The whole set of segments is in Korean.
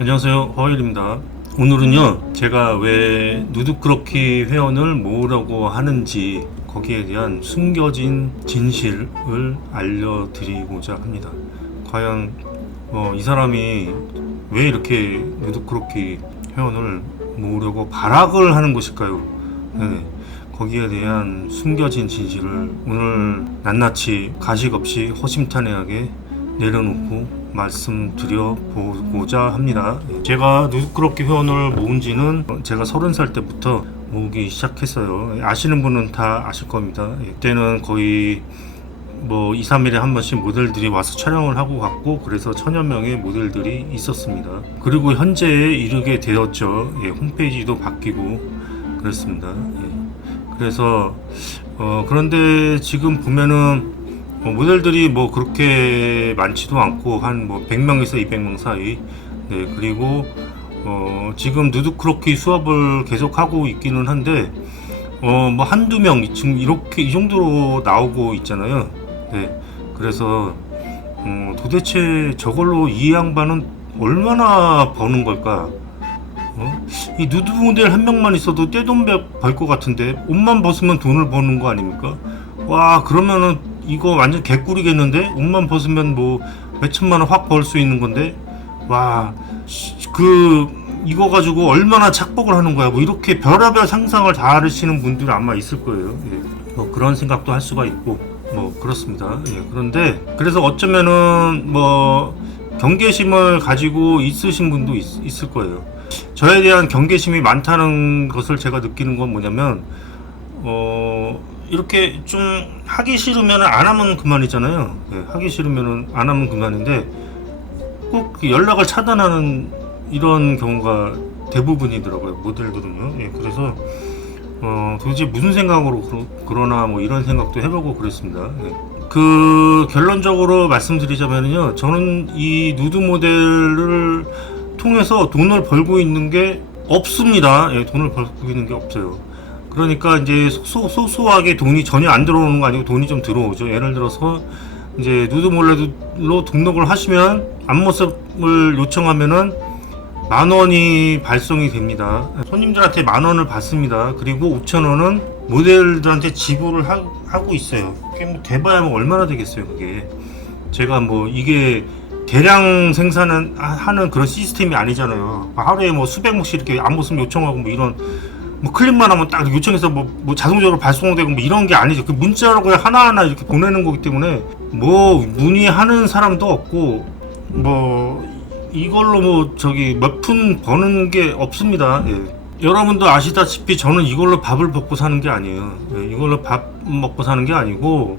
안녕하세요, 허일입니다. 오늘은요, 제가 왜 누드크로키 회원을 모으려고 하는지 거기에 대한 숨겨진 진실을 알려드리고자 합니다. 과연 이 사람이 왜 이렇게 누드크로키 회원을 모으려고 발악을 하는 것일까요? 네, 거기에 대한 숨겨진 진실을 오늘 낱낱이 가식 없이 허심탄회하게 내려놓고 말씀드려 보고자 합니다. 제가 누드크로키 회원을 모은 지는 제가 30살 때부터 모으기 시작했어요. 아시는 분은 다 아실 겁니다. 그때는 거의 2, 3일에 한 번씩 모델들이 와서 촬영을 하고 갔고, 그래서 1000여 명의 모델들이 있었습니다. 그리고 현재에 이르게 되었죠. 홈페이지도 바뀌고 그랬습니다. 그래서 그런데 지금 보면은 모델들이 그렇게 많지도 않고 한 100명에서 200명 사이. 네, 그리고 지금 누드크로키 수업을 계속 하고 있기는 한데 한두 명 지금 이렇게 이 정도로 나오고 있잖아요. 네, 그래서 도대체 저걸로 이 양반은 얼마나 버는 걸까? 이 누드 모델 한 명만 있어도 떼돈 벌 것 같은데, 옷만 벗으면 돈을 버는 거 아닙니까? 와, 그러면은 이거 완전 개꿀이겠는데? 옷만 벗으면 몇천만 원 확 벌 수 있는 건데? 와, 이거 가지고 얼마나 착복을 하는 거야? 이렇게 별의별 상상을 다 하시는 분들이 아마 있을 거예요. 그런 생각도 할 수가 있고, 그렇습니다. 그런데, 그래서 어쩌면은, 경계심을 가지고 있으신 분도 있을 거예요. 저에 대한 경계심이 많다는 것을 제가 느끼는 건 뭐냐면, 이렇게 좀 하기 싫으면 안 하면 그만이잖아요. 하기 싫으면 안 하면 그만인데 꼭 연락을 차단하는 이런 경우가 대부분이더라고요, 모델들은요. 그래서 도대체 무슨 생각으로 그러나 이런 생각도 해보고 그랬습니다. 그 결론적으로 말씀드리자면요, 저는 이 누드 모델을 통해서 돈을 벌고 있는 게 없습니다. 돈을 벌고 있는 게 없어요. 그러니까 이제 소소하게 돈이 전혀 안 들어오는 거 아니고 돈이 좀 들어오죠. 예를 들어서 이제 누드 모델로 등록을 하시면 앞모습을 요청하면은 10,000원이 발송이 됩니다. 손님들한테 10,000원을 받습니다. 그리고 5,000원은 모델들한테 지불을 하고 있어요. 그게 대봐야 얼마나 되겠어요, 그게. 제가 이게 대량 생산은 하는 그런 시스템이 아니잖아요. 하루에 수백 몫씩 이렇게 앞모습 요청하고 이런 클릭만 하면 딱 요청해서 자동적으로 발송되고 이런 게 아니죠. 그 문자로 그냥 하나하나 이렇게 보내는 거기 때문에 문의하는 사람도 없고 이걸로 몇 푼 버는 게 없습니다. 여러분도 아시다시피 저는 이걸로 밥을 먹고 사는 게 아니에요. 이걸로 밥 먹고 사는 게 아니고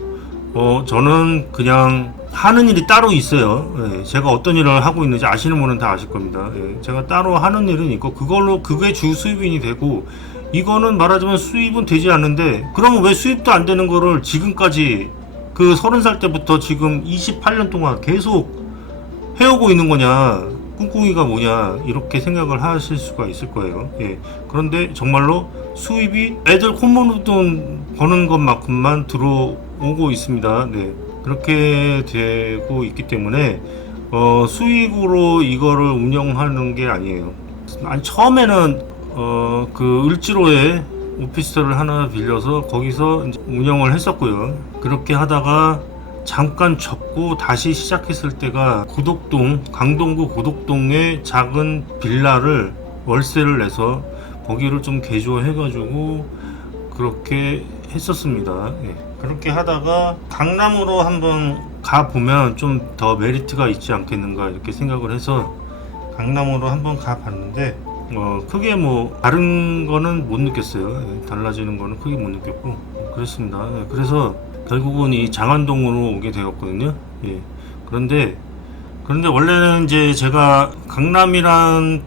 저는 그냥 하는 일이 따로 있어요. 제가 어떤 일을 하고 있는지 아시는 분은 다 아실 겁니다. 제가 따로 하는 일은 있고 그게 주 수입인이 되고, 이거는 말하자면 수입은 되지 않는데, 그러면 왜 수입도 안 되는 거를 지금까지 30살 때부터 지금 28년 동안 계속 해오고 있는 거냐, 꿍꿍이가 뭐냐, 이렇게 생각을 하실 수가 있을 거예요. 그런데 정말로 수입이 애들 콧물 돈 버는 것만큼만 들어오고 있습니다. 그렇게 되고 있기 때문에 수익으로 이거를 운영하는 게 아니에요. 처음에는 을지로에 오피스텔을 하나 빌려서 거기서 운영을 했었고요. 그렇게 하다가 잠깐 접고 다시 시작했을 때가 강동구 고덕동의 작은 빌라를 월세를 내서 거기를 좀 개조해가지고 그렇게 했었습니다. 그렇게 하다가 강남으로 한번 가보면 좀 더 메리트가 있지 않겠는가 이렇게 생각을 해서 강남으로 한번 가봤는데 크게 다른 거는 못 느꼈어요. 달라지는 거는 크게 못 느꼈고 그랬습니다. 그래서 결국은 이 장안동으로 오게 되었거든요. 그런데 원래는 이제 제가 강남이란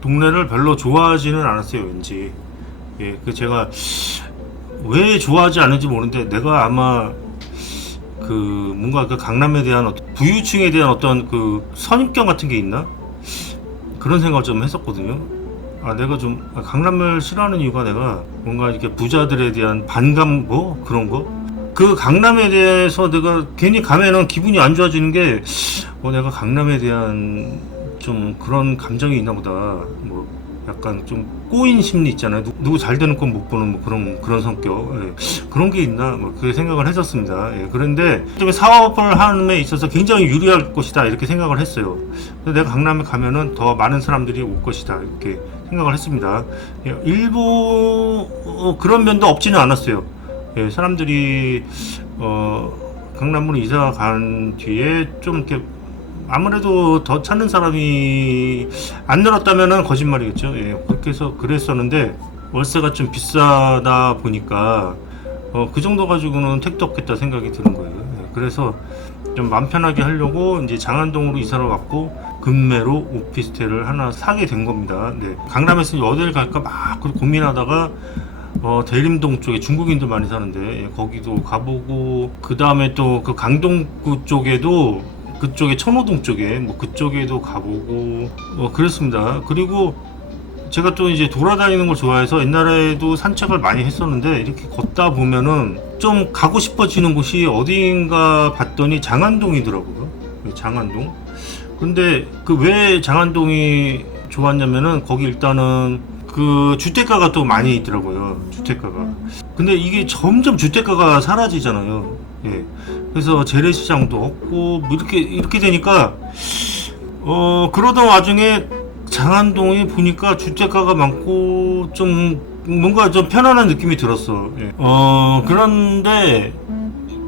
동네를 별로 좋아하지는 않았어요, 왠지. 제가 왜 좋아하지 않는지 모르는데, 내가 아마 뭔가 강남에 대한 부유층에 대한 어떤 선입견 같은 게 있나? 그런 생각을 좀 했었거든요. 내가 좀 강남을 싫어하는 이유가 내가 뭔가 이렇게 부자들에 대한 반감 그런 거? 강남에 대해서 내가 괜히 가면은 기분이 안 좋아지는 게 내가 강남에 대한 좀 그런 감정이 있나 보다. 뭐 약간 좀 꼬인 심리 있잖아요. 누구 잘 되는 건 못 보는 뭐 그런 성격. 예. 그런 게 있나 뭐 그렇게 생각을 했었습니다. 예. 그런데 좀 사업을 하는 데 있어서 굉장히 유리할 것이다 이렇게 생각을 했어요. 그래서 내가 강남에 가면은 더 많은 사람들이 올 것이다 이렇게 생각을 했습니다. 예. 일부 그런 면도 없지는 않았어요. 예. 사람들이 강남으로 이사 간 뒤에 좀 이렇게 아무래도 더 찾는 사람이 안 늘었다면은 거짓말이겠죠. 예, 그렇게 해서 그랬었는데 월세가 좀 비싸다 보니까 그 정도 가지고는 택도 없겠다 생각이 드는 거예요. 예, 그래서 좀 마음 편하게 하려고 이제 장안동으로 이사를 왔고 급매로 오피스텔을 하나 사게 된 겁니다. 네, 강남에서 어딜 갈까 막 고민하다가 대림동 쪽에 중국인들 많이 사는데 예, 거기도 가보고 그 다음에 또 그 강동구 쪽에도 그쪽에 천호동 쪽에 뭐 그쪽에도 가보고 그랬습니다. 그리고 제가 또 이제 돌아다니는 걸 좋아해서 옛날에도 산책을 많이 했었는데 이렇게 걷다 보면은 좀 가고 싶어지는 곳이 어디인가 봤더니 장안동이더라고요. 장안동. 근데 그 왜 장안동이 좋았냐면은 거기 일단은 그 주택가가 또 많이 있더라고요. 주택가가. 근데 이게 점점 주택가가 사라지잖아요. 예. 그래서 재래시장도 없고 뭐 이렇게 되니까 그러던 와중에 장안동에 보니까 주택가가 많고 좀 뭔가 좀 편안한 느낌이 들었어. 예. 그런데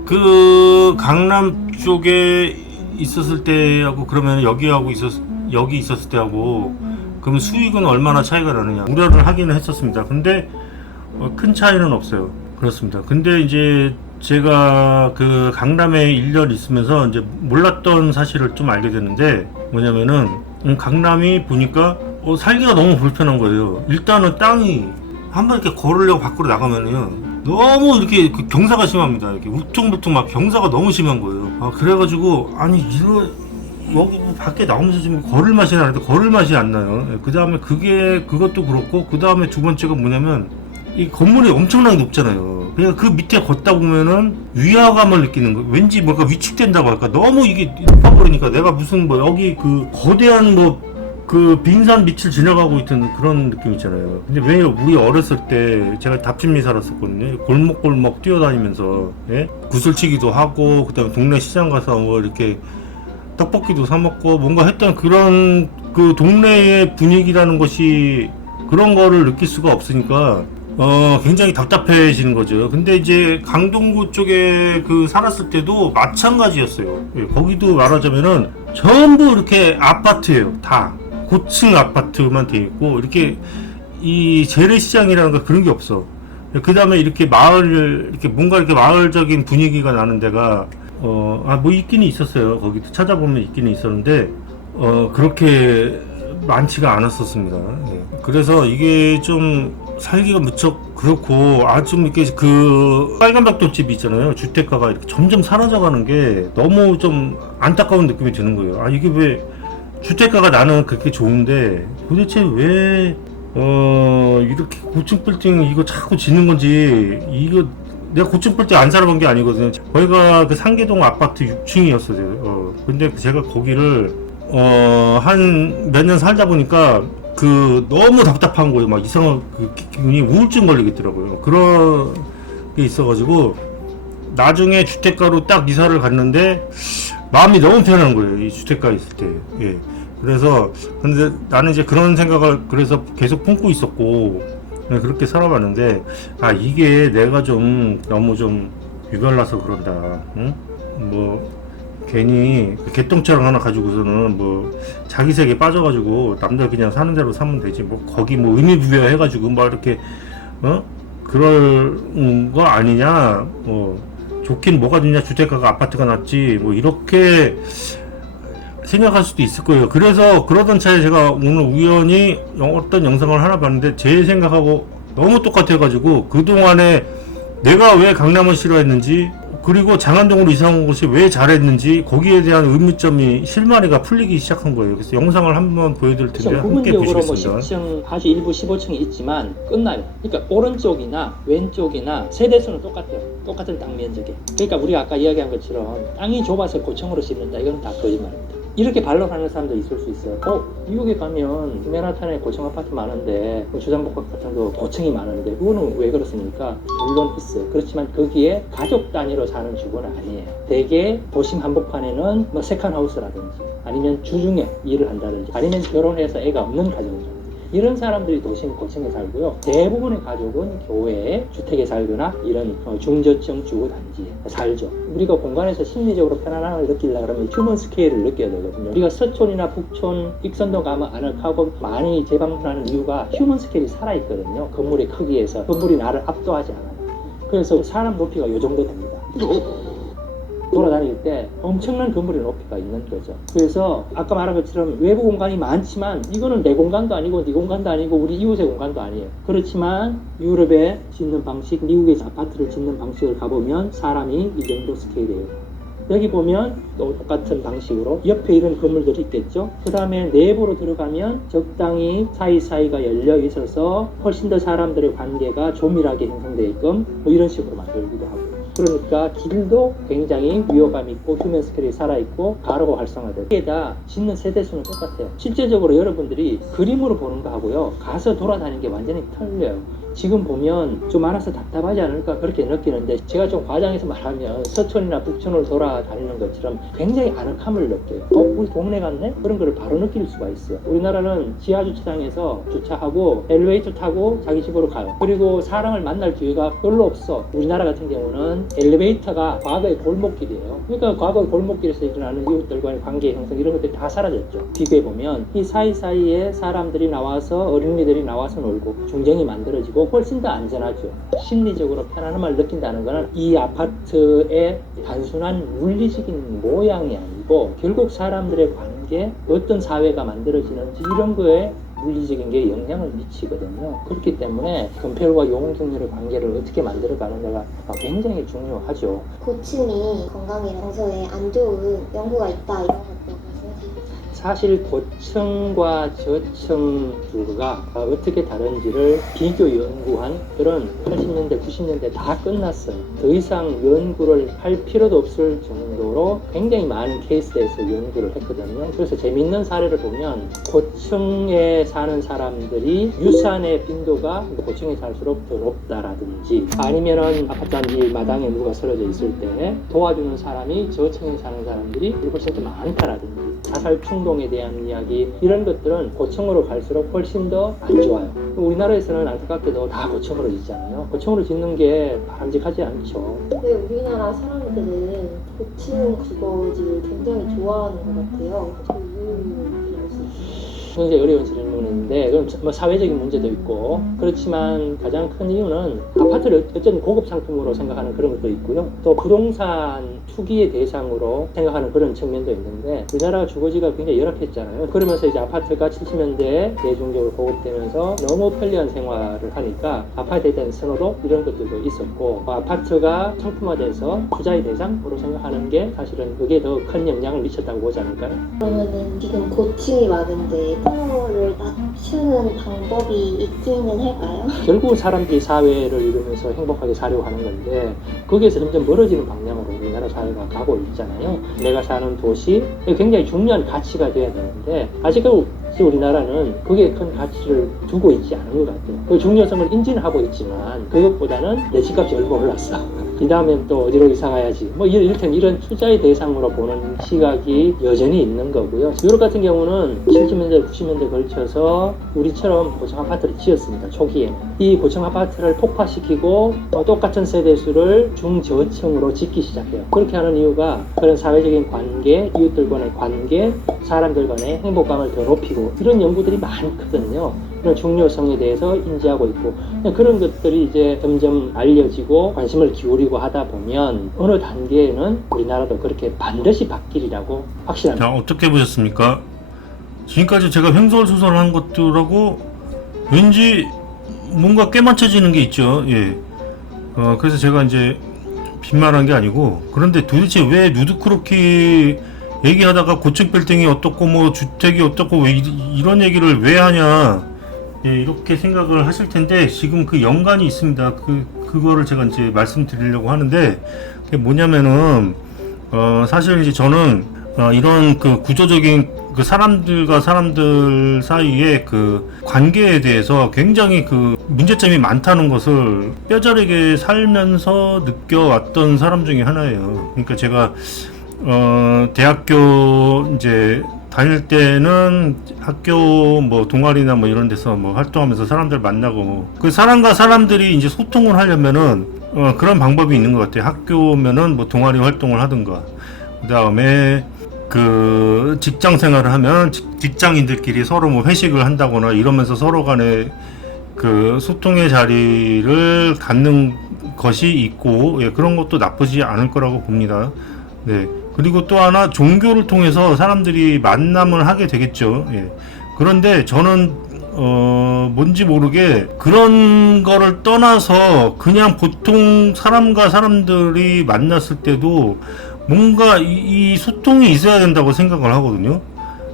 그 강남 쪽에 있었을 때하고 그러면 여기 있었을 때하고 그러면 수익은 얼마나 차이가 나느냐 우려를 하기는 했었습니다. 근데 큰 차이는 없어요. 그렇습니다. 근데 이제 제가 그 강남에 1년 있으면서 이제 몰랐던 사실을 좀 알게 됐는데 뭐냐면은 강남이 보니까 살기가 너무 불편한 거예요. 일단은 땅이 한번 이렇게 걸으려고 밖으로 나가면은요 너무 이렇게 그 경사가 심합니다. 이렇게 우퉁불퉁 막 경사가 너무 심한 거예요. 그래가지고 아니 여기 밖에 나오면서 지금 걸을 맛이 나는데 걸을 맛이 안 나요. 그 다음에 그것도 그렇고 그 다음에 두 번째가 뭐냐면 이 건물이 엄청나게 높잖아요. 그러니까 그 밑에 걷다 보면은 위화감을 느끼는 거예요. 왠지 뭔가 위축된다고 할까. 너무 이게 높아버리니까 내가 무슨 뭐 여기 그 거대한 뭐 그 빙산 밑을 지나가고 있던 그런 느낌 있잖아요. 근데 왜 우리 어렸을 때 제가 답심리 살았었거든요. 골목골목 뛰어다니면서 예? 구슬치기도 하고 그다음에 동네 시장 가서 뭐 이렇게 떡볶이도 사 먹고 뭔가 했던 그런 그 동네의 분위기라는 것이 그런 거를 느낄 수가 없으니까 굉장히 답답해지는 거죠. 근데 이제 강동구 쪽에 그 살았을 때도 마찬가지였어요. 예, 거기도 말하자면은 전부 이렇게 아파트예요. 다 고층 아파트만 돼 있고 이렇게 이 재래시장이라는 거 그런 게 없어. 그 다음에 이렇게 이렇게 뭔가 이렇게 마을적인 분위기가 나는 데가 뭐 있기는 있었어요. 거기도 찾아보면 있기는 있었는데 그렇게 많지가 않았었습니다. 예. 그래서 이게 좀 살기가 무척 그렇고 좀 이렇게 그 빨간벽돌집 있잖아요. 주택가가 이렇게 점점 사라져가는 게 너무 좀 안타까운 느낌이 드는 거예요. 이게 왜 주택가가 나는 그렇게 좋은데 도대체 왜 이렇게 고층 빌딩 이거 자꾸 짓는 건지 이거 내가 고층 빌딩 안 살아본 게 아니거든요. 거기가 그 상계동 아파트 6층이었어요. 근데 제가 거기를 한 몇 년 살다 보니까 그 너무 답답한 거예요. 막 이상한 그 기분이 우울증 걸리겠더라고요. 그런 게 있어가지고 나중에 주택가로 딱 이사를 갔는데 마음이 너무 편한 거예요. 이 주택가에 있을 때. 예. 그래서 근데 나는 이제 그런 생각을 그래서 계속 품고 있었고 그렇게 살아봤는데 이게 내가 좀 너무 좀 유별나서 그런다. 응? 뭐 괜히 개똥차랑 하나 가지고서는 뭐 자기 세계에 빠져가지고 남들 그냥 사는 대로 사면 되지 뭐 거기 뭐 의미부여 해가지고 막 이렇게 그럴 거 아니냐. 좋긴 뭐가 좋냐. 주택가가 아파트가 낫지 뭐 이렇게 생각할 수도 있을 거예요. 그래서 그러던 차에 제가 오늘 우연히 어떤 영상을 하나 봤는데 제 생각하고 너무 똑같아가지고 그동안에 내가 왜 강남을 싫어했는지 그리고 장안동으로 이사 온 것이 왜 잘했는지 거기에 대한 의문점이 실마리가 풀리기 시작한 거예요. 그래서 영상을 한번 보여드릴 텐데 함께 보시겠습니다. 뭐 10층, 다시 일부 15층이 있지만 끝나요. 그러니까 오른쪽이나 왼쪽이나 세대수는 똑같아요. 똑같은 땅 면적에. 그러니까 우리가 아까 이야기한 것처럼 땅이 좁아서 고층으로 짓는다. 이건 다 거짓말입니다. 이렇게 반론하는 사람도 있을 수 있어요. 미국에 가면 맨하탄에 고층 아파트 많은데 주상복합 같은 거 고층이 많은데 그거는 왜 그렇습니까? 물론 있어요. 그렇지만 거기에 가족 단위로 사는 주거는 아니에요. 대개 도심 한복판에는 뭐 세컨하우스라든지 아니면 주중에 일을 한다든지 아니면 결혼해서 애가 없는 가정이라든지 이런 사람들이 도심 고층에 살고요. 대부분의 가족은 교외에 주택에 살거나 이런 중저층 주거단지에 살죠. 우리가 공간에서 심리적으로 편안함을 느끼려고 하면 휴먼 스케일을 느껴야 되거든요. 우리가 서촌이나 북촌, 익선동 가면 아늑하고 많이 재방문하는 이유가 휴먼 스케일이 살아있거든요. 건물의 크기에서 건물이 나를 압도하지 않아요. 그래서 사람 높이가 이 정도 됩니다. 돌아다닐 때 엄청난 건물의 높이가 있는 거죠. 그래서 아까 말한 것처럼 외부 공간이 많지만 이거는 내 공간도 아니고 네 공간도 아니고 우리 이웃의 공간도 아니에요. 그렇지만 유럽에 짓는 방식, 미국의 아파트를 짓는 방식을 가보면 사람이 이 정도 스케일이에요. 여기 보면 또 똑같은 방식으로 옆에 이런 건물들이 있겠죠. 그 다음에 내부로 들어가면 적당히 사이사이가 열려 있어서 훨씬 더 사람들의 관계가 조밀하게 형성되게끔 뭐 이런 식으로 만들기도 하고. 그러니까 길도 굉장히 위호감 있고 휴먼 스케일이 살아있고 가로가 활성화되고 이게 다 짓는 세대수는 똑같아요. 실제적으로 여러분들이 그림으로 보는 거하고요 가서 돌아다니는 게 완전히 틀려요. 지금 보면 좀 알아서 답답하지 않을까 그렇게 느끼는데 제가 좀 과장해서 말하면 서촌이나 북촌을 돌아다니는 것처럼 굉장히 아늑함을 느껴요. 우리 동네 같네? 그런 거를 바로 느낄 수가 있어요. 우리나라는 지하주차장에서 주차하고 엘리베이터 타고 자기 집으로 가요. 그리고 사람을 만날 기회가 별로 없어. 우리나라 같은 경우는 엘리베이터가 과거의 골목길이에요. 그러니까 과거의 골목길에서 일어나는 이웃들과의 관계 형성 이런 것들이 다 사라졌죠. 비교해보면 이 사이사이에 사람들이 나와서 어린이들이 나와서 놀고 중정이 만들어지고 훨씬 더 안전하죠. 심리적으로 편안함을 느낀다는 것은 이 아파트의 단순한 물리적인 모양이 아니고 결국 사람들의 관계, 어떤 사회가 만들어지는지 이런 거에 물리적인 게 영향을 미치거든요. 그렇기 때문에 건폐율과 용적률의 관계를 어떻게 만들어가는가가 굉장히 중요하죠. 고층이 건강이나 정서에 안 좋은 연구가 있다 이런 것도 말씀하시죠. 사실 고층과 저층 주거가 어떻게 다른지를 비교 연구한 그런 80년대, 90년대 다 끝났어요. 더 이상 연구를 할 필요도 없을 정도로 굉장히 많은 케이스에서 연구를 했거든요. 그래서 재미있는 사례를 보면 고층에 사는 사람들이 유산의 빈도가 고층에 살수록 더 높다라든지 아니면은 아파트 단지 마당에 누가 쓰러져 있을 때 도와주는 사람이 저층에 사는 사람들이 훨씬 더 많다라든지 자살 충동에 대한 이야기 이런 것들은 고층으로 갈수록 훨씬 더 안 좋아요. 우리나라에서는 안타깝게도 다 고층으로 짓잖아요. 고층으로 짓는 게 바람직하지 않죠. 왜 우리나라 사람들은 고층 주거지를 굉장히 좋아하는 것 같아요. 그 이유를 알 수 있어요. 굉장히 어려운 질문인데 그럼 뭐 사회적인 문제도 있고 그렇지만 가장 큰 이유는 아파트를 어쨌든 고급 상품으로 생각하는 그런 것도 있고요. 또 부동산 투기의 대상으로 생각하는 그런 측면도 있는데 우리나라 주거지가 굉장히 열악했잖아요. 그러면서 이제 아파트가 70년대에 대중적으로 보급되면서 너무 편리한 생활을 하니까 아파트에 대한 선호도 이런 것들도 있었고 아파트가 상품화돼서 투자의 대상으로 생각하는 게 사실은 그게 더 큰 영향을 미쳤다고 보지 않을까요? 그러면은 지금 고층이 많은데 풍요를 낮추는 방법이 있기는 할까요? 결국 사람들이 사회를 이루면서 행복하게 살려고 하는 건데 거기에서 점점 멀어지는 방향으로 우리나라 사회가 가고 있잖아요. 내가 사는 도시 굉장히 중요한 가치가 돼야 되는데 아직까지 우리나라는 거기에 큰 가치를 두고 있지 않은 것 같아요. 그 중요성을 인지는 하고 있지만 그것보다는 내 집값이 얼마 올랐어. 이 다음엔 또 어디로 이사 가야지. 뭐 이를테면 이런 투자의 대상으로 보는 시각이 여전히 있는 거고요. 유럽 같은 경우는 70년대, 90년대 걸쳐서 우리처럼 고층 아파트를 지었습니다. 초기에는. 이 고층 아파트를 폭파시키고 똑같은 세대수를 중저층으로 짓기 시작해요. 그렇게 하는 이유가 그런 사회적인 관계, 이웃들 간의 관계, 사람들 간의 행복감을 더 높이고 이런 연구들이 많거든요. 그런 중요성에 대해서 인지하고 있고 그런 것들이 이제 점점 알려지고 관심을 기울이고 하다 보면 어느 단계에는 우리나라도 그렇게 반드시 바뀌리라고 확신합니다. 자, 어떻게 보셨습니까? 지금까지 제가 횡설수설한 것들하고 왠지 뭔가 깨맞춰지는 게 있죠. 예. 그래서 제가 이제 빈말한 게 아니고 그런데 도대체 왜 누드크로키 얘기하다가 고층 빌딩이 어떻고 뭐 주택이 어떻고 왜 이런 얘기를 왜 하냐, 예, 이렇게 생각을 하실 텐데 지금 그 연관이 있습니다. 그거를 제가 이제 말씀드리려고 하는데 그게 뭐냐면은 사실 이제 저는 이런 그 구조적인 그 사람들과 사람들 사이의 그 관계에 대해서 굉장히 그 문제점이 많다는 것을 뼈저리게 살면서 느껴왔던 사람 중에 하나예요. 그러니까 제가 대학교 이제 다닐 때는 학교 뭐 동아리나 뭐 이런 데서 뭐 활동하면서 사람들 만나고 그 사람과 사람들이 이제 소통을 하려면은 그런 방법이 있는 것 같아요. 학교면은 뭐 동아리 활동을 하든가 그 다음에 그 직장 생활을 하면 직장인들끼리 서로 뭐 회식을 한다거나 이러면서 서로 간에 그 소통의 자리를 갖는 것이 있고 예, 그런 것도 나쁘지 않을 거라고 봅니다. 네. 그리고 또 하나 종교를 통해서 사람들이 만남을 하게 되겠죠. 예. 그런데 저는 뭔지 모르게 그런 거를 떠나서 그냥 보통 사람과 사람들이 만났을 때도 뭔가 이 소통이 있어야 된다고 생각을 하거든요.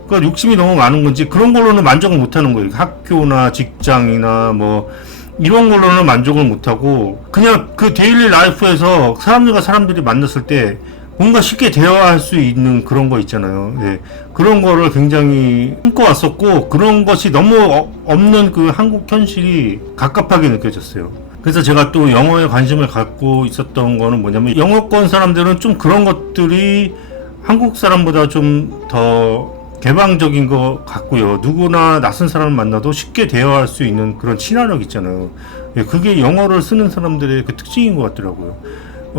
그러니까 욕심이 너무 많은 건지 그런 걸로는 만족을 못 하는 거예요. 학교나 직장이나 뭐 이런 걸로는 만족을 못 하고 그냥 그 데일리 라이프에서 사람들과 사람들이 만났을 때 뭔가 쉽게 대화할 수 있는 그런 거 있잖아요. 예. 그런 거를 굉장히 꿈꿔왔었고 그런 것이 너무 없는 그 한국 현실이 갑갑하게 느껴졌어요. 그래서 제가 또 영어에 관심을 갖고 있었던 거는 뭐냐면 영어권 사람들은 좀 그런 것들이 한국 사람보다 좀 더 개방적인 것 같고요. 누구나 낯선 사람을 만나도 쉽게 대화할 수 있는 그런 친화력 있잖아요. 예, 그게 영어를 쓰는 사람들의 그 특징인 것 같더라고요.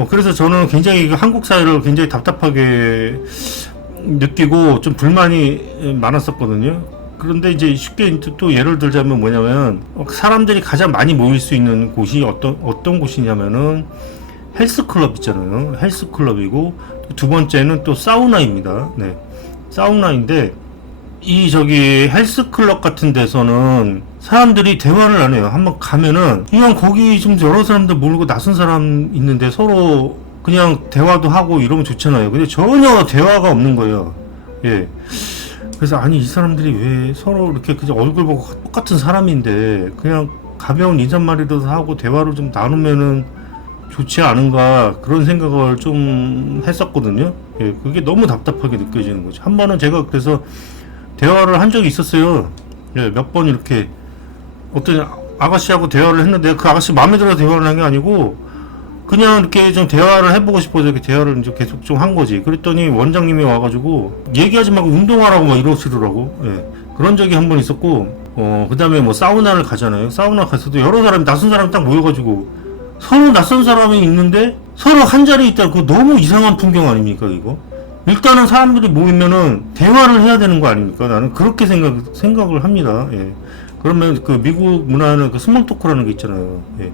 그래서 저는 굉장히 한국 사회를 굉장히 답답하게 느끼고 좀 불만이 많았었거든요. 그런데 이제 쉽게 또 예를 들자면 뭐냐면 사람들이 가장 많이 모일 수 있는 곳이 어떤 곳이냐면은 헬스클럽 있잖아요. 헬스클럽이고 두 번째는 또 사우나입니다. 네. 사우나인데 저기 헬스클럽 같은 데서는 사람들이 대화를 안 해요. 한번 가면은 그냥 거기 좀 여러 사람들 모르고 낯선 사람 있는데 서로 그냥 대화도 하고 이러면 좋잖아요. 근데 전혀 대화가 없는 거예요. 예. 그래서 아니 이 사람들이 왜 서로 이렇게 그냥 얼굴 보고 똑같은 사람인데 그냥 가벼운 인사말이라도 하고 대화를 좀 나누면은 좋지 않은가 그런 생각을 좀 했었거든요. 예, 그게 너무 답답하게 느껴지는 거죠. 한 번은 제가 그래서 대화를 한 적이 있었어요. 예, 몇 번 이렇게 어떤 아가씨하고 대화를 했는데 그 아가씨 마음에 들어서 대화를 한 게 아니고 그냥 이렇게 좀 대화를 해보고 싶어서 이렇게 대화를 이제 계속 좀 한 거지. 그랬더니 원장님이 와가지고 얘기하지 말고 운동하라고 막 이러시더라고. 예. 그런 적이 한 번 있었고, 그 다음에 뭐 사우나를 가잖아요. 사우나 가서도 여러 사람이, 낯선 사람이 딱 모여가지고 서로 낯선 사람이 있는데 서로 한 자리에 있다. 그거 너무 이상한 풍경 아닙니까, 이거? 일단은 사람들이 모이면은 대화를 해야 되는 거 아닙니까? 나는 그렇게 생각을 합니다. 예. 그러면 그 미국 문화는 그 스몰 토크라는 게 있잖아요. 예.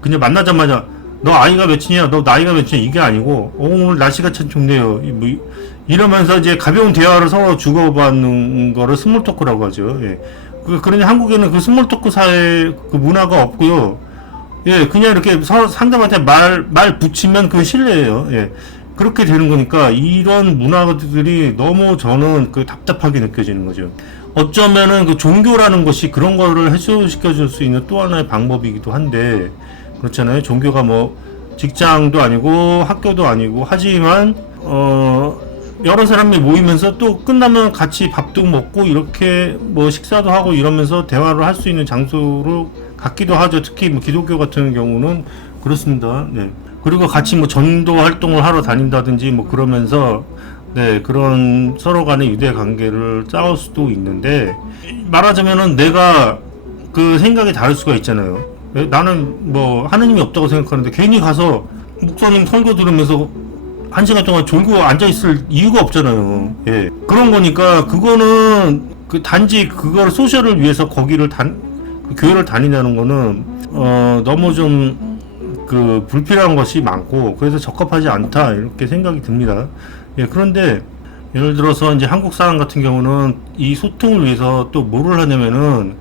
그냥 만나자마자 너 아이가 몇이냐, 너 나이가 몇이냐 이게 아니고 오늘 날씨가 참 좋네요. 이러면서 이제 가벼운 대화를 서로 주고받는 거를 스몰 토크라고 하죠. 예. 그러니 한국에는 그 스몰 토크 사회 그 문화가 없고요. 예, 그냥 이렇게 상대방한테 말 붙이면 그 신뢰예요. 예. 그렇게 되는 거니까 이런 문화들이 너무 저는 그 답답하게 느껴지는 거죠. 어쩌면은 그 종교라는 것이 그런 거를 해소시켜줄 수 있는 또 하나의 방법이기도 한데 그렇잖아요. 종교가 뭐 직장도 아니고 학교도 아니고 하지만 여러 사람이 모이면서 또 끝나면 같이 밥도 먹고 이렇게 뭐 식사도 하고 이러면서 대화를 할 수 있는 장소로 갖기도 하죠. 특히 뭐 기독교 같은 경우는 그렇습니다. 네. 그리고 같이 뭐 전도 활동을 하러 다닌다든지 뭐 그러면서 네, 그런 서로 간의 유대 관계를 쌓을 수도 있는데 말하자면은 내가 그 생각이 다를 수가 있잖아요. 나는 뭐 하느님이 없다고 생각하는데 괜히 가서 목사님 설교 들으면서 1시간 동안 졸고 앉아있을 이유가 없잖아요. 예. 그런 거니까 그거는 그 단지 그걸 소셜을 위해서 거기를 그 교회를 다니냐는 거는 너무 좀 그 불필요한 것이 많고 그래서 적합하지 않다 이렇게 생각이 듭니다. 예. 그런데 예를 들어서 이제 한국 사람 같은 경우는 이 소통을 위해서 또 뭐를 하냐면은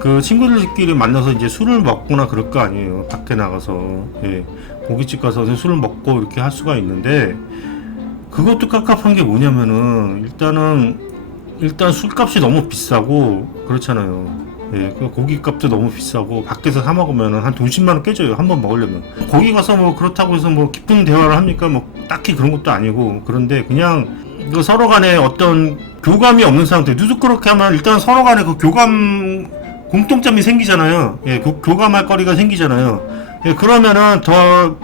그 친구들끼리 만나서 이제 술을 먹거나 그럴 거 아니에요. 밖에 나가서. 예. 고깃집 가서 술을 먹고 이렇게 할 수가 있는데 그것도 깝깝한 게 뭐냐면은 일단 술값이 너무 비싸고 그렇잖아요. 예, 그 고기값도 너무 비싸고 밖에서 사 먹으면은 한 돈 10만 원 깨져요. 한 번 먹으려면. 거기 가서 뭐 그렇다고 해서 뭐 깊은 대화를 합니까? 뭐 딱히 그런 것도 아니고 그런데 그냥 그 서로 간에 어떤 교감이 없는 상태. 누드그렇게 하면 일단 서로 간에 그 교감 공통점이 생기잖아요. 예, 교감할 거리가 생기잖아요. 예, 그러면은 더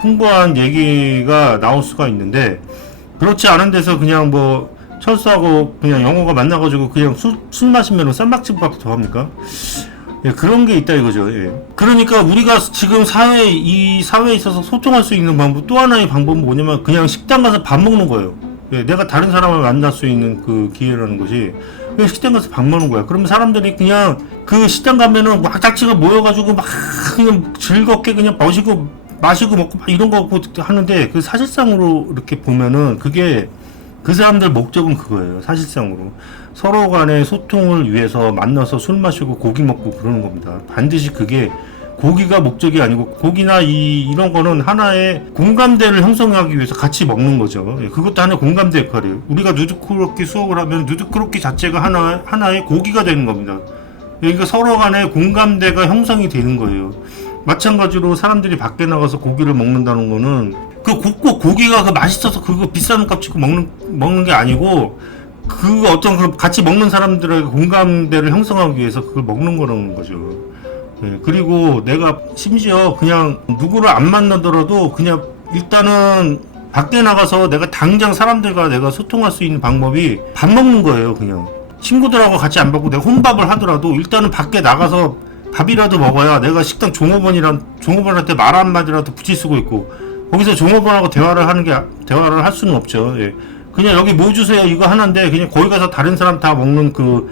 풍부한 얘기가 나올 수가 있는데, 그렇지 않은 데서 그냥 뭐 철수하고 그냥 영어가 만나가지고 그냥 술 마시면 쌈박집밖에 더 합니까? 예, 그런 게 있다 이거죠. 예. 그러니까 우리가 지금 이 사회에 있어서 소통할 수 있는 방법, 또 하나의 방법은 뭐냐면 그냥 식당 가서 밥 먹는 거예요. 예, 내가 다른 사람을 만날 수 있는 그 기회라는 것이 그냥 식당 가서 밥 먹는 거야. 그러면 사람들이 그냥 그 식당 가면은 막 짝지가 모여가지고 막 그냥 즐겁게 그냥 마시고 먹고 막 이런 거 하는데, 그 사실상으로 이렇게 보면은 그게 그 사람들 목적은 그거예요. 사실상으로 서로 간의 소통을 위해서 만나서 술 마시고 고기 먹고 그러는 겁니다. 반드시 그게 고기가 목적이 아니고, 고기나 이런 거는 하나의 공감대를 형성하기 위해서 같이 먹는 거죠. 예, 그것도 하나의 공감대 역할이에요. 우리가 누드크로키 수업을 하면 누드크로키 자체가 하나의 고기가 되는 겁니다. 그러니까 서로 간의 공감대가 형성이 되는 거예요. 마찬가지로 사람들이 밖에 나가서 고기를 먹는다는 거는 그 고기가 그 맛있어서 그거 비싼 값 주고 먹는 게 아니고, 그 어떤 그 같이 먹는 사람들의 공감대를 형성하기 위해서 그걸 먹는 거라는 거죠. 예, 그리고 내가 심지어 그냥 누구를 안 만나더라도 그냥 일단은 밖에 나가서 내가 당장 사람들과 내가 소통할 수 있는 방법이 밥 먹는 거예요. 그냥 친구들하고 같이 안 먹고 내가 혼밥을 하더라도 일단은 밖에 나가서 밥이라도 먹어야 내가 식당 종업원한테 말 한마디라도 붙일 수가 있고, 거기서 종업원하고 대화를 할 수는 없죠. 예. 그냥 여기 뭐 주세요 이거 하나인데 그냥 거기 가서 다른 사람 다 먹는 그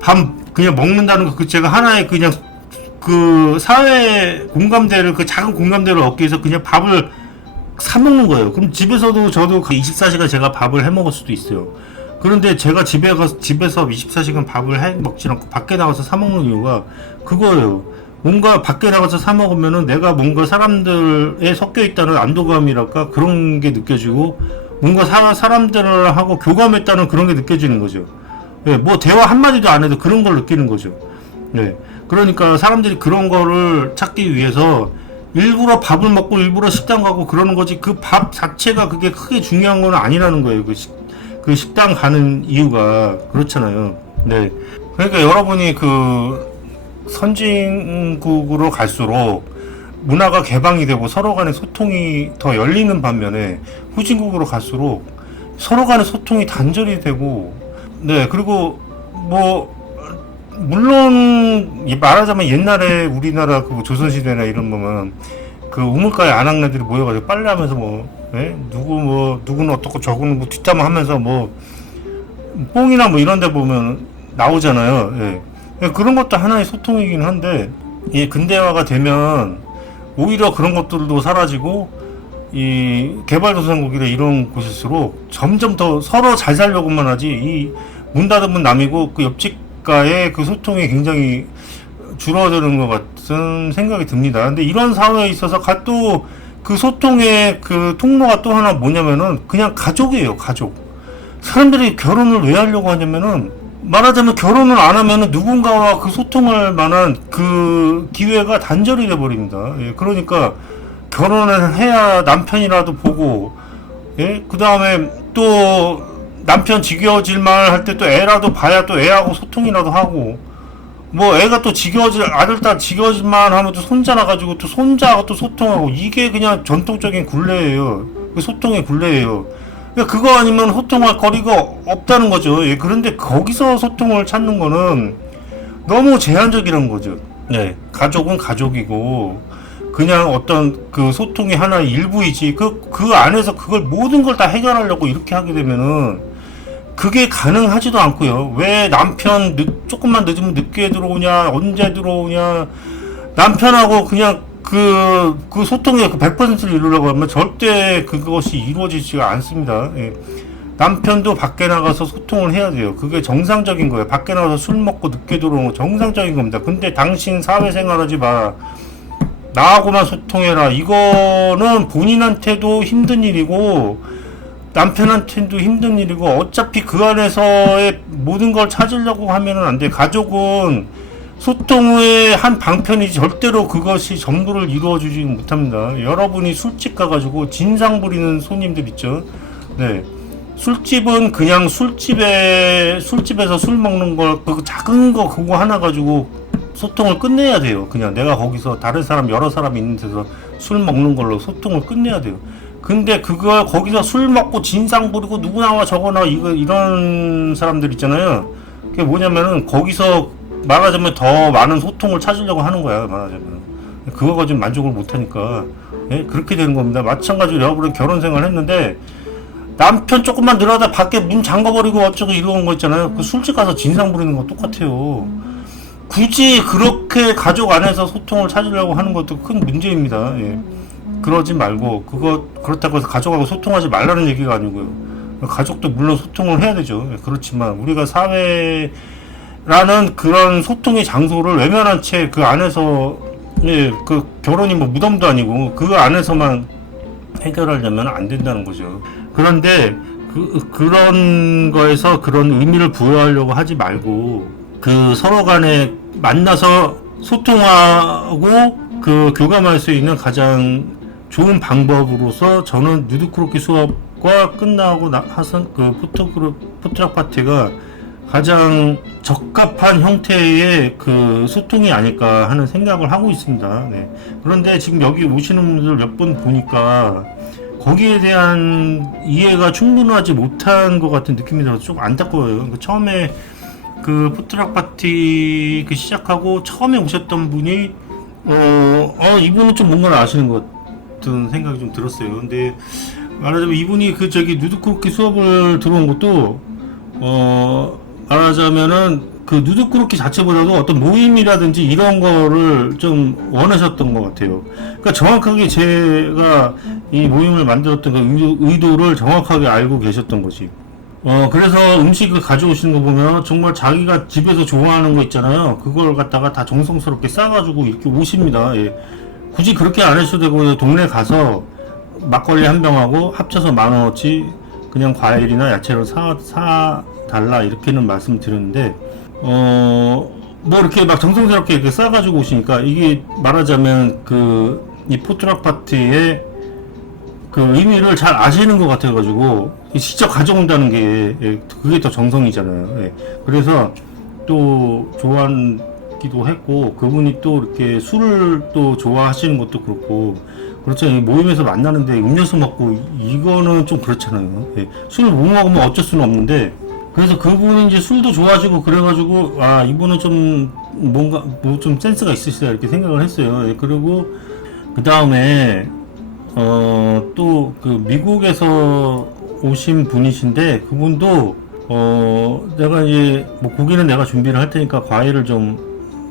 밥 그냥 먹는다는 거, 그 제가 하나의 그냥 그 사회 공감대를, 그 작은 공감대를 얻기 위해서 그냥 밥을 사 먹는 거예요. 그럼 집에서도 저도 그 24시간 제가 밥을 해 먹을 수도 있어요. 그런데 제가 집에서 24시간 밥을 해 먹지 않고 밖에 나가서 사 먹는 이유가 그거예요. 뭔가 밖에 나가서 사 먹으면은 내가 뭔가 사람들에 섞여 있다는 안도감이랄까, 그런 게 느껴지고, 뭔가 사람들하고 교감했다는 그런 게 느껴지는 거죠. 예, 뭐 대화 한마디도 안 해도 그런 걸 느끼는 거죠. 예. 그러니까 사람들이 그런 거를 찾기 위해서 일부러 밥을 먹고 일부러 식당 가고 그러는 거지, 그 밥 자체가 그게 크게 중요한 건 아니라는 거예요. 그 식당 가는 이유가 그렇잖아요. 네. 그러니까 여러분이 그 선진국으로 갈수록 문화가 개방이 되고 서로 간의 소통이 더 열리는 반면에, 후진국으로 갈수록 서로 간의 소통이 단절이 되고, 네, 그리고 뭐 물론 말하자면 옛날에 우리나라 그 조선시대나 이런 거면 그 우물가에 아낙네들이 모여가지고 빨래하면서 누구는 어떻고 저거는 뭐 뒷담화 하면서 뭐 뽕이나 뭐 이런 데 보면 나오잖아요. 예. 그런 것도 하나의 소통이긴 한데, 이 근대화가 되면 오히려 그런 것들도 사라지고, 이 개발도상국이나 이런 곳일수록 점점 더 서로 잘 살려고만 하지, 이 문 닫으면 남이고 그 옆집과의 그 소통이 굉장히 줄어드는 것 같은 생각이 듭니다. 근데 이런 사회에 있어서 또 그 소통의 그 통로가 또 하나 뭐냐면은 그냥 가족이에요. 가족. 사람들이 결혼을 왜 하려고 하냐면은, 말하자면 결혼을 안 하면은 누군가와 그 소통할 만한 그 기회가 단절이 돼 버립니다. 예, 그러니까 결혼을 해야 남편이라도 보고, 예, 그 다음에 또 남편 지겨워질 말 할 때 또 애라도 봐야 또 애하고 소통이라도 하고, 뭐 애가 또 아들 딸 지겨워질만 하면 또 손자 나가지고 또 손자하고 또 소통하고, 이게 그냥 전통적인 굴레예요. 그 소통의 굴레예요. 그거 아니면 소통할 거리가 없다는 거죠. 예, 그런데 거기서 소통을 찾는 거는 너무 제한적이라는 거죠. 네, 가족은 가족이고 그냥 어떤 그 소통의 하나의 일부이지, 그 안에서 그걸 모든 걸 다 해결하려고 이렇게 하게 되면은 그게 가능하지도 않고요. 왜 남편 조금만 늦으면 늦게 들어오냐, 언제 들어오냐, 남편하고 그냥 그 소통의 그 100%를 이루려고 하면 절대 그것이 이루어지지가 않습니다. 예. 남편도 밖에 나가서 소통을 해야 돼요. 그게 정상적인 거예요. 밖에 나가서 술 먹고 늦게 들어오는 거 정상적인 겁니다. 근데 당신 사회생활 하지 마, 나하고만 소통해라, 이거는 본인한테도 힘든 일이고 남편한테도 힘든 일이고, 어차피 그 안에서의 모든 걸 찾으려고 하면은 안 돼. 가족은 소통의 한 방편이지 절대로 그것이 전부를 이루어주지 못합니다. 여러분이 술집 가가지고 진상 부리는 손님들 있죠. 네. 술집은 그냥 술집에서 술 먹는 걸 그 작은 거 그거 하나 가지고 소통을 끝내야 돼요. 그냥 내가 거기서 다른 사람 여러 사람 있는 데서 술 먹는 걸로 소통을 끝내야 돼요. 근데 그걸 거기서 술 먹고 진상 부리고 누구 나와 저거 나와 이런 사람들 있잖아요. 그게 뭐냐면은 거기서 말하자면 더 많은 소통을 찾으려고 하는 거야. 말하자면 그거 가지고 만족을 못 하니까 예? 그렇게 되는 겁니다. 마찬가지로 여러분은 결혼 생활 했는데 남편 조금만 늘어다 밖에 문 잠궈버리고 어쩌고 이런 거 있잖아요. 그 술집 가서 진상 부리는 거 똑같아요. 굳이 그렇게 가족 안에서 소통을 찾으려고 하는 것도 큰 문제입니다. 예. 그러지 말고 그렇다고 해서 가족하고 소통하지 말라는 얘기가 아니고요. 가족도 물론 소통을 해야 되죠. 예, 그렇지만 우리가 사회라는 그런 소통의 장소를 외면한 채 그 안에서 예, 그 결혼이 뭐 무덤도 아니고 그 안에서만 해결하려면 안 된다는 거죠. 그런데 그런 거에서 그런 의미를 부여하려고 하지 말고 그 서로 간에 만나서 소통하고 그 교감할 수 있는 가장 좋은 방법으로서 저는 누드크로키 수업과 끝나고 하선 그 포트락 파티가 가장 적합한 형태의 그 소통이 아닐까 하는 생각을 하고 있습니다. 네. 그런데 지금 여기 오시는 분들 몇 분 보니까 거기에 대한 이해가 충분하지 못한 것 같은 느낌이 들어서 좀 안타까워요. 처음에 그 포트락 파티 그 시작하고 처음에 오셨던 분이 이분은 좀 뭔가를 아시는 것 같은 생각이 좀 들었어요. 근데 말하자면 이분이 그 저기 누드크로키 수업을 들어온 것도 말하자면은 그 누드크로키 자체보다도 어떤 모임이라든지 이런 거를 좀 원하셨던 것 같아요. 그러니까 정확하게 제가 이 모임을 만들었던 그 의도를 정확하게 알고 계셨던 거지. 그래서 음식을 가져오시는 거 보면 정말 자기가 집에서 좋아하는 거 있잖아요. 그걸 갖다가 다 정성스럽게 싸가지고 이렇게 오십니다. 예. 굳이 그렇게 안 하셔도 되고 동네 가서 막걸리 한 병하고 합쳐서 10,000원어치 그냥 과일이나 야채를 사 달라 이렇게는 말씀드렸는데 뭐 이렇게 막 정성스럽게 이렇게 싸가지고 오시니까 이게 말하자면 이 포트락 파티의 그 의미를 잘 아시는 것 같아가지고 직접 가져온다는 게 그게 더 정성이잖아요. 예. 그래서 또 좋아하기도 했고 그분이 또 이렇게 술을 또 좋아하시는 것도 그렇고 그렇죠. 모임에서 만나는데 음료수 먹고 이거는 좀 그렇잖아요. 예. 술을 못 먹으면 어쩔 수는 없는데 그래서 그분이 이제 술도 좋아하시고 그래가지고 이분은 좀 뭔가 뭐 좀 센스가 있으시다 이렇게 생각을 했어요. 예. 그리고 그 다음에 또 그 미국에서 오신 분이신데 그분도 내가 이제 뭐 고기는 내가 준비를 할 테니까 과일을 좀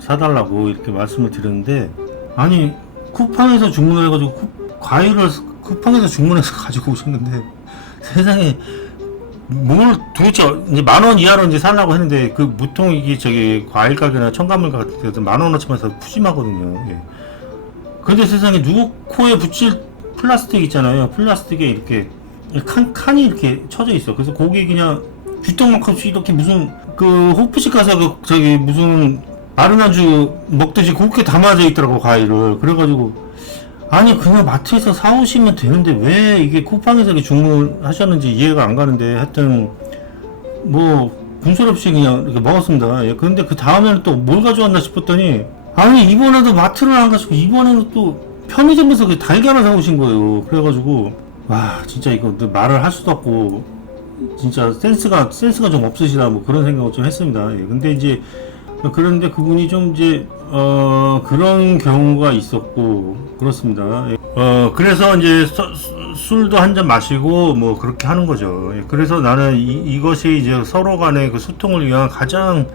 사달라고 이렇게 말씀을 드렸는데 아니 쿠팡에서 주문을 해가지고 과일을 쿠팡에서 주문해서 가지고 오셨는데 세상에 뭘 도대체 이제 10,000원 이하로 이제 살라고 했는데 그 보통 이게 저기 과일 가게나 청가물 같은 데서 10,000원어치만 사도 푸짐하거든요. 예. 근데 세상에 누구 코에 붙일 플라스틱 있잖아요. 플라스틱에 이렇게 칸이 이렇게 쳐져 있어. 그래서 거기 그냥 쥐떡만큼 이렇게 무슨 그 호프집 가서 그 저기 무슨 마른 안주 먹듯이 그렇게 담아져 있더라고 과일을. 그래가지고 아니 그냥 마트에서 사오시면 되는데 왜 이게 쿠팡에서 이렇게 주문하셨는지 이해가 안 가는데 하여튼 뭐 군소롭시 그냥 이렇게 먹었습니다. 예, 그런데 그 다음에는 또 뭘 가져왔나 싶었더니 아니 이번에도 마트를 안 가시고 이번에는 또 편의점에서 그 달걀을 사오신 거예요. 그래가지고 와 진짜 이거 말을 할 수도 없고 진짜 센스가 좀 없으시다 뭐 그런 생각을 좀 했습니다. 예, 근데 이제 그런데 그분이 좀 이제 그런 경우가 있었고 그렇습니다. 예. 그래서 이제 술도 한 잔 마시고 뭐 그렇게 하는 거죠. 예, 그래서 나는 이것이 이제 서로 간의 그 소통을 위한 가장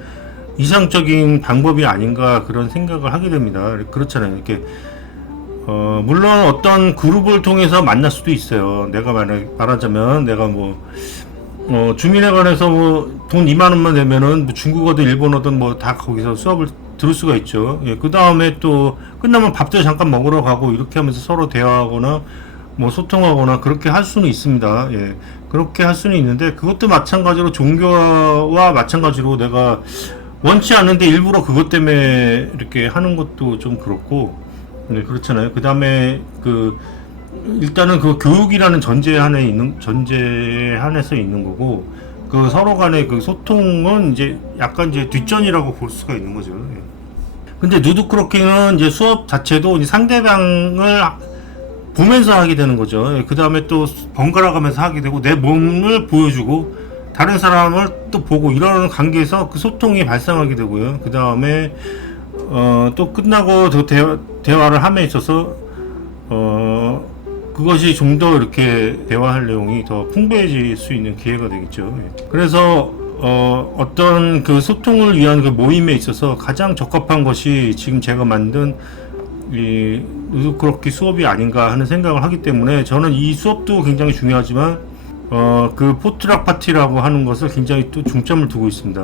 이상적인 방법이 아닌가 그런 생각을 하게 됩니다. 그렇잖아요. 이렇게 물론 어떤 그룹을 통해서 만날 수도 있어요. 내가 말하자면 내가 뭐 주민에 관해서 뭐 돈 20,000원만 내면은 뭐 중국어든 일본어든 뭐 다 거기서 수업을 들을 수가 있죠. 예, 그 다음에 또 끝나면 밥도 잠깐 먹으러 가고 이렇게 하면서 서로 대화하거나 뭐 소통하거나 그렇게 할 수는 있습니다. 예, 그렇게 할 수는 있는데 그것도 마찬가지로 종교와 마찬가지로 내가 원치 않는데 일부러 그것 때문에 이렇게 하는 것도 좀 그렇고 네, 그렇잖아요. 그 다음에 일단은 그 교육이라는 전제 안에서 있는 거고, 그 서로 간의 그 소통은 이제 약간 이제 뒷전이라고 볼 수가 있는 거죠. 예. 근데 누드 크로킹은 이제 수업 자체도 이제 상대방을 보면서 하게 되는 거죠. 그 다음에 또 번갈아 가면서 하게 되고, 내 몸을 보여주고 다른 사람을 또 보고, 이런 관계에서 그 소통이 발생하게 되고요. 그 다음에 또 끝나고 더 대화를 함에 있어서 그것이 좀 더 이렇게 대화할 내용이 더 풍부해질 수 있는 기회가 되겠죠. 그래서 어떤 그 소통을 위한 그 모임에 있어서 가장 적합한 것이 지금 제가 만든 이 누드크로키 수업이 아닌가 하는 생각을 하기 때문에, 저는 이 수업도 굉장히 중요하지만 그 포트락 파티라고 하는 것을 굉장히 또 중점을 두고 있습니다.